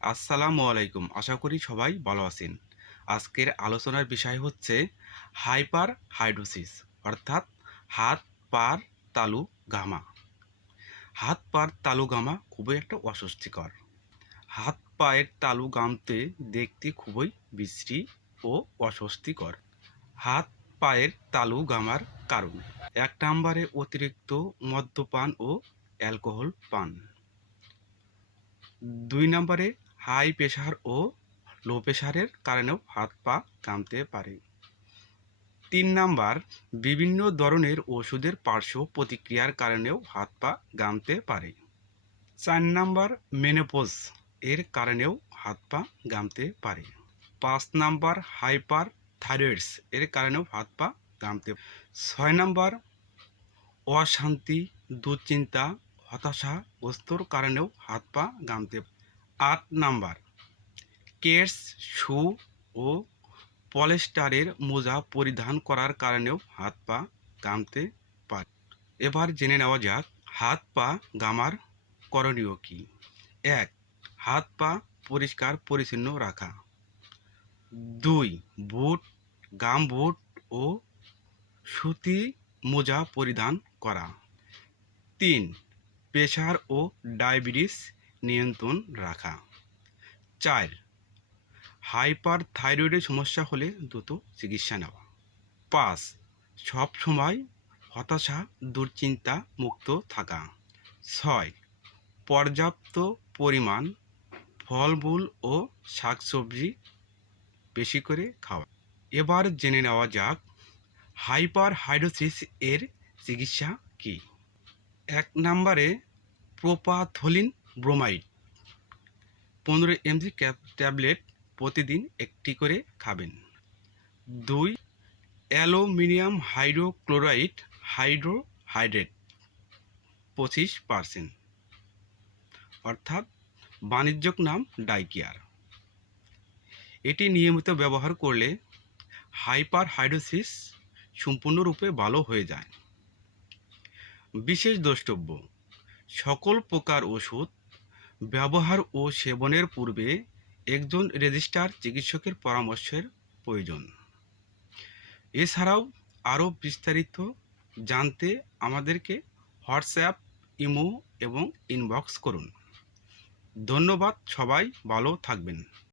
আসসালামু আলাইকুম। আশা করি সবাই ভালো আছেন। আজকের আলোচনার বিষয় হচ্ছে হাইপার হাইড্রোসিস, অর্থাৎ হাত পার তালু ঘামা। হাত পার তালু ঘামা খুবই একটা অস্বস্তিকর। হাত পায়ের তালু ঘামতে দেখতে খুবই বিশ্রী ও অস্বস্তিকর। হাত পায়ের তালু ঘামার কারণ: ১ নম্বরে অতিরিক্ত মদ্যপান ও অ্যালকোহল পান। ২ নম্বরে হাই প্রেশার ও লো প্রেশারের কারণেও হাত পা ঘামতে পারে। ৩ নাম্বার, বিভিন্ন ধরনের ওষুধের পার্শ্ব প্রতিক্রিয়ার কারণেও হাত পা ঘামতে পারে। ৪ নাম্বার, মেনোপজ এর কারণেও হাত পা ঘামতে পারে। ৫ নাম্বার, হাইপার থাইরয়েডস এর কারণেও হাত পা ঘামতে পারে। ৬ নাম্বার, অশান্তি, দুশ্চিন্তা, হতাশাগ্রস্তর কারণেও হাত পা ঘামতে পারে। ৮ নাম্বার, কেটস, শু ও পলিস্টারের মোজা পরিধান করার কারণেও হাত পা ঘামতে পারে। এবার জেনে নেওয়া যাক হাত পা ঘামার করণীয় কি। ১. হাত পা পরিষ্কার পরিচ্ছন্ন রাখা। ২. বুট, গামবুট ও সুতি মোজা পরিধান করা। ৩. প্রেসার ও ডায়াবেটিস নিয়ন্ত্রণ রাখা। ৪. হাইপার থাইরয়েডের সমস্যা হলে দ্রুত চিকিৎসা নেওয়া। ৫. সব সময় হতাশা, দুশ্চিন্তা মুক্ত থাকা। ৬. পর্যাপ্ত পরিমাণ ফলমূল ও শাকসবজি বেশি করে খাওয়া। এবার জেনে নেওয়া যাক হাইপার হাইড্রোসিস এর চিকিৎসা কী। ১ নম্বরে প্রোপাথলিন ব্রোমাইড ১৫ mg ট্যাবলেট প্রতিদিন একটি করে খাবেন। ২. অ্যালুমিনিয়াম হাইড্রোক্লোরাইড হাইড্রোহাইড্রেট 25%, অর্থাৎ বাণিজ্যিক নাম ডাইকিয়ার। এটি নিয়মিত ব্যবহার করলে হাইপার হাইড্রোসিস সম্পূর্ণরূপে ভালো হয়ে যায়। বিশেষ দ্রষ্টব্য: সকল প্রকার ওষুধ ব্যবহার ও সেবনের পূর্বে একজন রেজিস্টার্ড চিকিৎসকের পরামর্শের প্রয়োজন। এছাড়াও আরও বিস্তারিত জানতে আমাদেরকে হোয়াটসঅ্যাপ, ইমো এবং ইনবক্স করুন। ধন্যবাদ। সবাই ভালো থাকবেন।